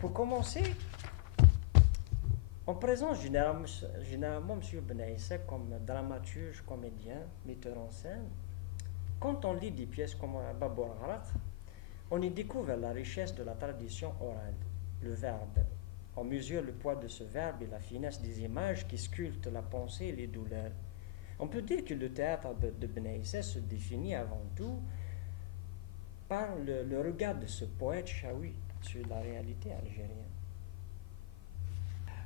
Pour commencer, on présente généralement M. Benaïssa comme dramaturge, comédien, metteur en scène. Quand on lit des pièces comme Babur Harat, on y découvre la richesse de la tradition orale, le verbe. On mesure le poids de ce verbe et la finesse des images qui sculptent la pensée et les douleurs. On peut dire que le théâtre de Benaïssa se définit avant tout par le regard de ce poète chaoui sur la réalité algérienne.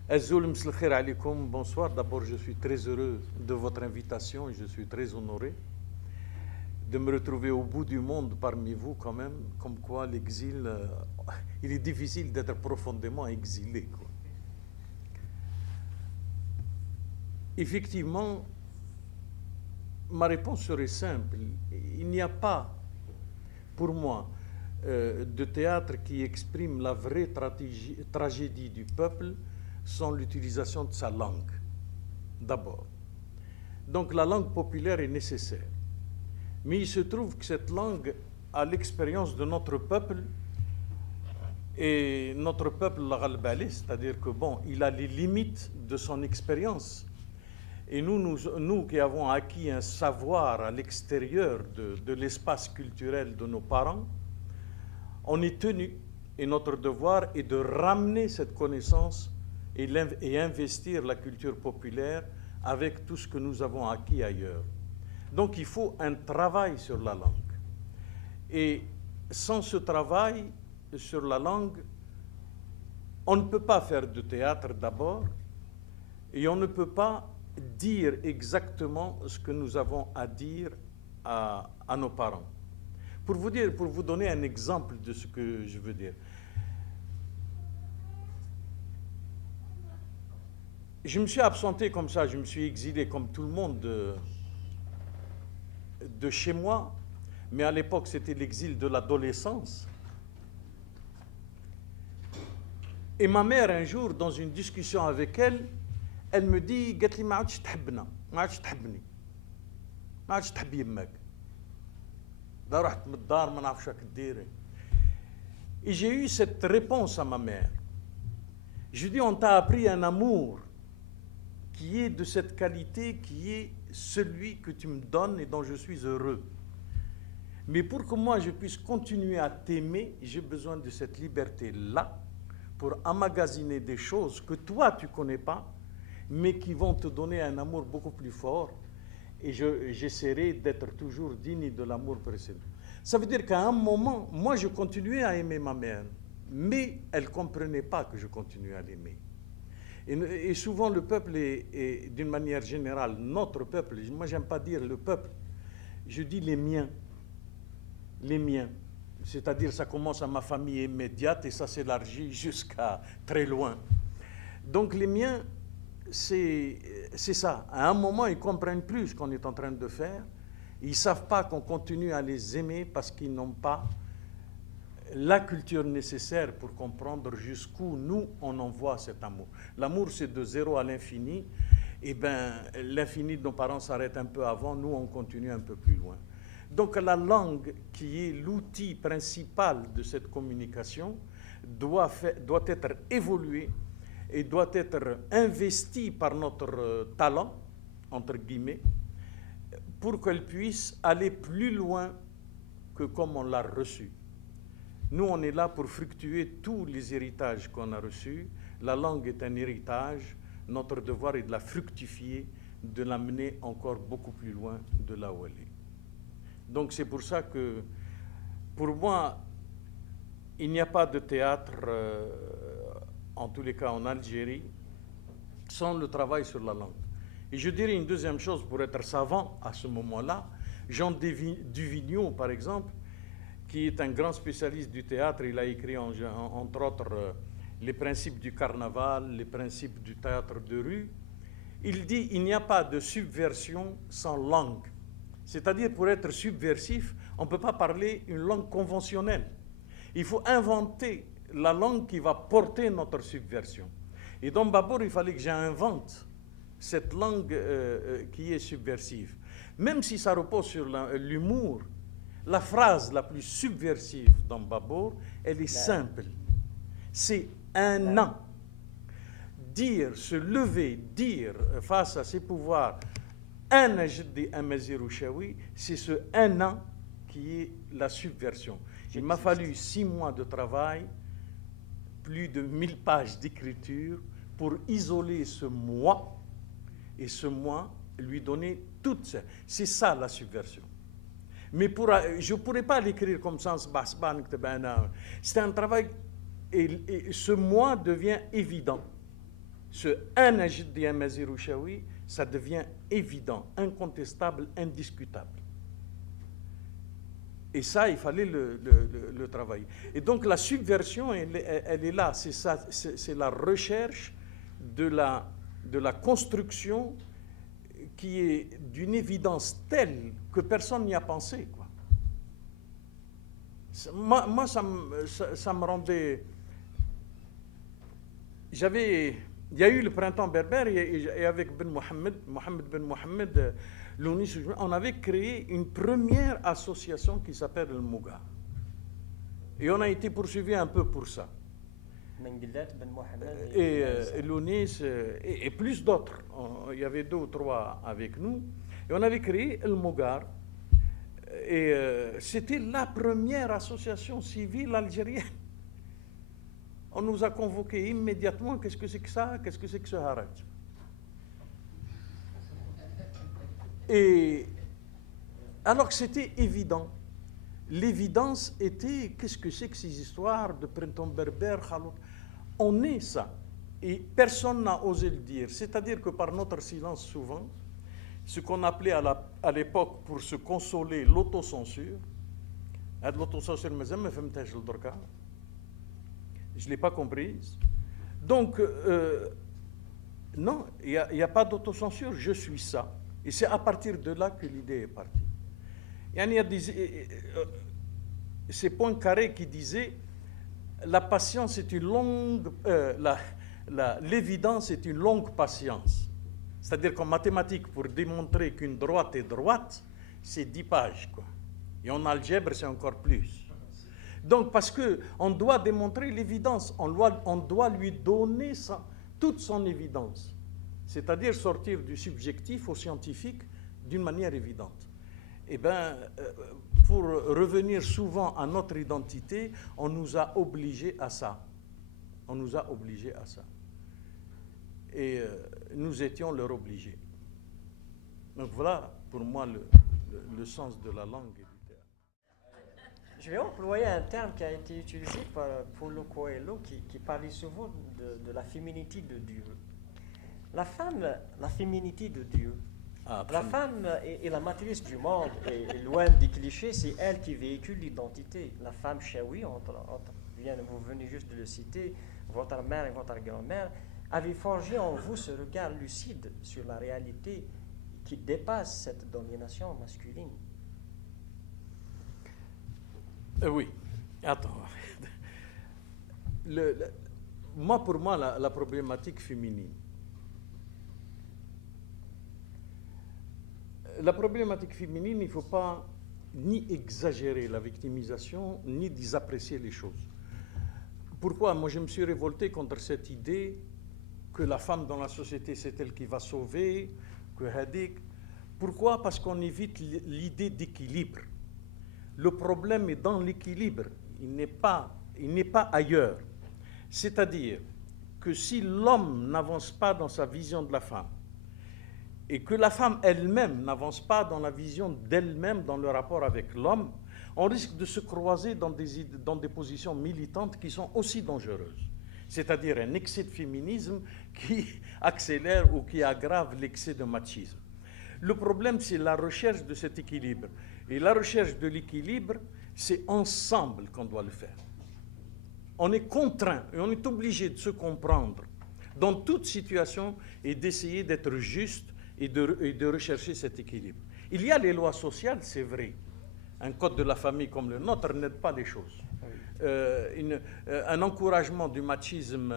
Azoul Mslkhair alaikum, bonsoir. D'abord, je suis très heureux de votre invitation et je suis très honoré de me retrouver au bout du monde parmi vous quand même, comme quoi l'exil, il est difficile d'être profondément exilé, quoi. Effectivement, ma réponse serait simple. Il n'y a pas, pour moi, de théâtre qui exprime la vraie tragédie du peuple sans l'utilisation de sa langue, d'abord. Donc la langue populaire est nécessaire. Mais il se trouve que cette langue a l'expérience de notre peuple, et notre peuple l'a ghalbali, c'est-à-dire que bon, il a les limites de son expérience. Et nous qui avons acquis un savoir à l'extérieur de l'espace culturel de nos parents, on est tenu, et notre devoir est de ramener cette connaissance et investir la culture populaire avec tout ce que nous avons acquis ailleurs. Donc il faut un travail sur la langue. Et sans ce travail sur la langue, on ne peut pas faire de théâtre d'abord, et on ne peut pas dire exactement ce que nous avons à dire à nos parents. Pour vous donner un exemple de ce que je veux dire. Je me suis absenté comme ça, je me suis exilé comme tout le monde de chez moi, mais à l'époque c'était l'exil de l'adolescence. Et ma mère un jour, dans une discussion avec elle, elle me dit قالت لي ما عادش تحبنا ما عادش تحبني ما عادش تحب يمك دا رحت من الدار ما نعرفش راك ديري. Et j'ai eu cette réponse à ma mère. Je dis on t'a appris un amour qui est de cette qualité, qui est celui que tu me donnes et dont je suis heureux. Mais pour que moi je puisse continuer à t'aimer, j'ai besoin de cette liberté-là pour emmagasiner des choses que toi tu ne connais pas, mais qui vont te donner un amour beaucoup plus fort. Et j'essaierai d'être toujours digne de l'amour précédent. Ça veut dire qu'à un moment, moi je continuais à aimer ma mère, mais elle ne comprenait pas que je continuais à l'aimer. Et souvent le peuple est d'une manière générale, notre peuple, moi j'aime pas dire le peuple, je dis les miens. Les miens. C'est-à-dire ça commence à ma famille immédiate et ça s'élargit jusqu'à très loin. Donc les miens, c'est ça. À un moment, ils ne comprennent plus ce qu'on est en train de faire. Ils ne savent pas qu'on continue à les aimer parce qu'ils n'ont pas la culture nécessaire pour comprendre jusqu'où nous, on envoie cet amour. L'amour, c'est de 0 à l'infini. Et bien, l'infini de nos parents s'arrête un peu avant, nous, on continue un peu plus loin. Donc la langue, qui est l'outil principal de cette communication, doit être évoluée et doit être investie par notre talent, entre guillemets, pour qu'elle puisse aller plus loin que comme on l'a reçu. Nous, on est là pour fructuer tous les héritages qu'on a reçus. La langue est un héritage. Notre devoir est de la fructifier, de l'amener encore beaucoup plus loin de là où elle est. Donc c'est pour ça que, pour moi, il n'y a pas de théâtre, en tous les cas en Algérie, sans le travail sur la langue. Et je dirais une deuxième chose pour être savant à ce moment-là. Jean Duvigneau, par exemple, qui est un grand spécialiste du théâtre, il a écrit entre autres les principes du carnaval, les principes du théâtre de rue. Il dit il n'y a pas de subversion sans langue. C'est-à-dire, pour être subversif, on ne peut pas parler une langue conventionnelle. Il faut inventer la langue qui va porter notre subversion. Et dans Babur, il fallait que j'invente cette langue qui est subversive. Même si ça repose sur l'humour, la phrase la plus subversive dans Babur, elle est simple. C'est Un an. Dire, se lever, dire face à ses pouvoirs, un jdi un Mazir Chaoui, c'est ce un an qui est la subversion. Il m'a fallu 6 mois de travail, plus de 1000 pages d'écriture pour isoler ce moi et ce moi lui donner toute ça. C'est ça la subversion. Mais je ne pourrais pas l'écrire comme ça. C'est un travail et ce moi devient évident. Ce un ajdi un Mazir Chaoui, ça devient évident, incontestable, indiscutable. Et ça, il fallait le travailler. Et donc la subversion, elle est là. C'est la recherche de la construction qui est d'une évidence telle que personne n'y a pensé, quoi. Moi, ça me rendait... Il y a eu le printemps berbère et avec Mohamed Ben Mohamed, on avait créé une première association qui s'appelle le Mouga. Et on a été poursuivi un peu pour ça. Et Lounis et plus d'autres. Il y avait 2 ou 3 avec nous. Et on avait créé le Mougar. Et c'était la première association civile algérienne. On nous a convoqués immédiatement. Qu'est-ce que c'est que ça? Qu'est-ce que c'est que ce haraj? Et alors que c'était évident. L'évidence était, qu'est-ce que c'est que ces histoires de printemps berbère, Khalout? On est ça. Et personne n'a osé le dire. C'est-à-dire que par notre silence souvent, ce qu'on appelait à l'époque pour se consoler l'autocensure, l'autocensure, je ne l'ai pas comprise. Donc, non, il n'y a pas d'autocensure, je suis ça. Et c'est à partir de là que l'idée est partie. Il y a ces points carrés qui disaient la patience est une longue... l'évidence est une longue patience. C'est-à-dire qu'en mathématiques, pour démontrer qu'une droite est droite, c'est 10 pages, quoi. Et en algèbre, c'est encore plus. Donc, parce qu'on doit démontrer l'évidence, on doit lui donner toute son évidence. C'est-à-dire sortir du subjectif au scientifique d'une manière évidente. Eh bien, pour revenir souvent à notre identité, on nous a obligés à ça. On nous a obligés à ça. Et nous étions leur obligés. Donc voilà, pour moi, le sens de la langue. Je vais employer un terme qui a été utilisé par Paulo Coelho, qui parlait souvent de la féminité de Dieu. La femme, la féminité de Dieu. La femme est la matrice du monde, et loin des clichés, c'est elle qui véhicule l'identité. La femme chaoui, vous venez juste de le citer, votre mère et votre grand-mère, avait forgé en vous ce regard lucide sur la réalité qui dépasse cette domination masculine. Oui, attends. Pour moi, la problématique féminine. La problématique féminine, il ne faut pas ni exagérer la victimisation, ni désapprécier les choses. Pourquoi? Moi, je me suis révolté contre cette idée que la femme dans la société, c'est elle qui va sauver, que Hadik. Pourquoi? Parce qu'on évite l'idée d'équilibre. Le problème est dans l'équilibre, il n'est pas ailleurs. C'est-à-dire que si l'homme n'avance pas dans sa vision de la femme, et que la femme elle-même n'avance pas dans la vision d'elle-même dans le rapport avec l'homme, on risque de se croiser dans des positions militantes qui sont aussi dangereuses. C'est-à-dire un excès de féminisme qui accélère ou qui aggrave l'excès de machisme. Le problème, c'est la recherche de cet équilibre. Et la recherche de l'équilibre, c'est ensemble qu'on doit le faire. On est contraint et on est obligé de se comprendre dans toute situation et d'essayer d'être juste et de rechercher cet équilibre. Il y a les lois sociales, c'est vrai. Un code de la famille comme le nôtre n'aide pas les choses. Un encouragement du machisme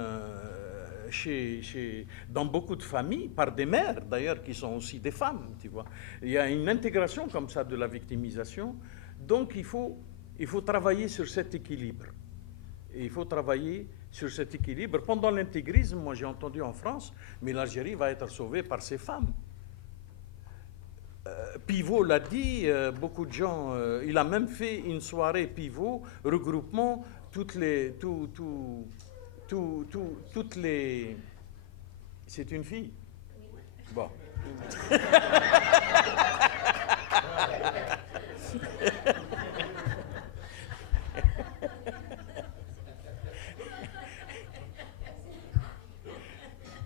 dans beaucoup de familles, par des mères d'ailleurs, qui sont aussi des femmes, tu vois. Il y a une intégration comme ça de la victimisation. Donc il faut travailler sur cet équilibre. Et il faut travailler sur cet équilibre. Pendant l'intégrisme, moi j'ai entendu en France, mais l'Algérie va être sauvée par ses femmes. Pivot l'a dit, beaucoup de gens, il a même fait une soirée Pivot, regroupement, toutes les... toutes les... C'est une fille? Bon.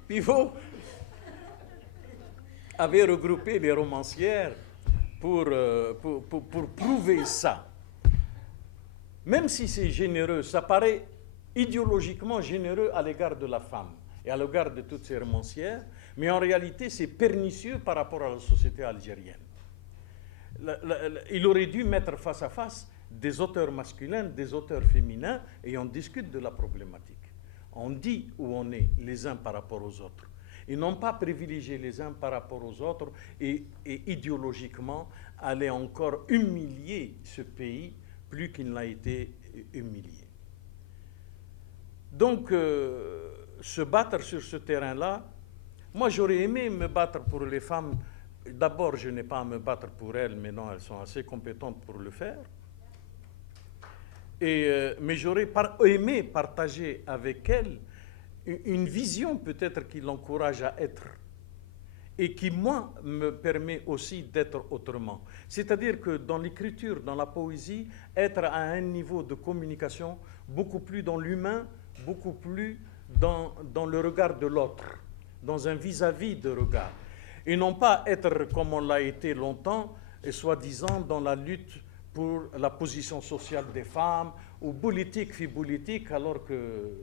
Pivot avait regroupé les romancières pour prouver ça. Même si c'est généreux, ça paraît idéologiquement généreux à l'égard de la femme et à l'égard de toutes ces romancières, mais en réalité c'est pernicieux par rapport à la société algérienne. Il aurait dû mettre face à face des auteurs masculins, des auteurs féminins, et on discute de la problématique. On dit où on est les uns par rapport aux autres. Et non pas privilégier les uns par rapport aux autres et idéologiquement aller encore humilier ce pays plus qu'il n'a été humilié. Donc, se battre sur ce terrain-là, moi j'aurais aimé me battre pour les femmes. D'abord, je n'ai pas à me battre pour elles, mais non, elles sont assez compétentes pour le faire. Mais j'aurais aimé partager avec elles une vision peut-être qui l'encourage à être et qui, moi, me permet aussi d'être autrement. C'est-à-dire que dans l'écriture, dans la poésie, être à un niveau de communication beaucoup plus dans l'humain, beaucoup plus dans le regard de l'autre, dans un vis-à-vis de regard. Et non pas être, comme on l'a été longtemps, et soi-disant dans la lutte pour la position sociale des femmes, ou politique, fi politique, alors que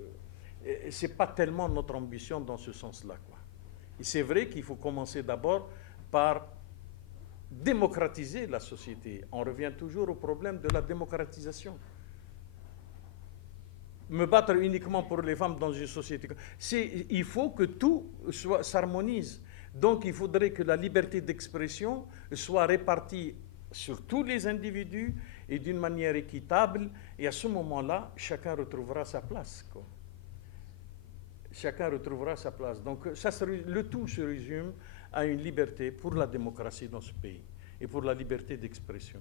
ce n'est pas tellement notre ambition dans ce sens-là, quoi. Et c'est vrai qu'il faut commencer d'abord par démocratiser la société. On revient toujours au problème de la démocratisation. Me battre uniquement pour les femmes dans une société, il faut que tout s'harmonise. Donc il faudrait que la liberté d'expression soit répartie sur tous les individus et d'une manière équitable, et à ce moment-là, chacun retrouvera sa place, quoi. Chacun retrouvera sa place. Donc le tout se résume à une liberté pour la démocratie dans ce pays et pour la liberté d'expression.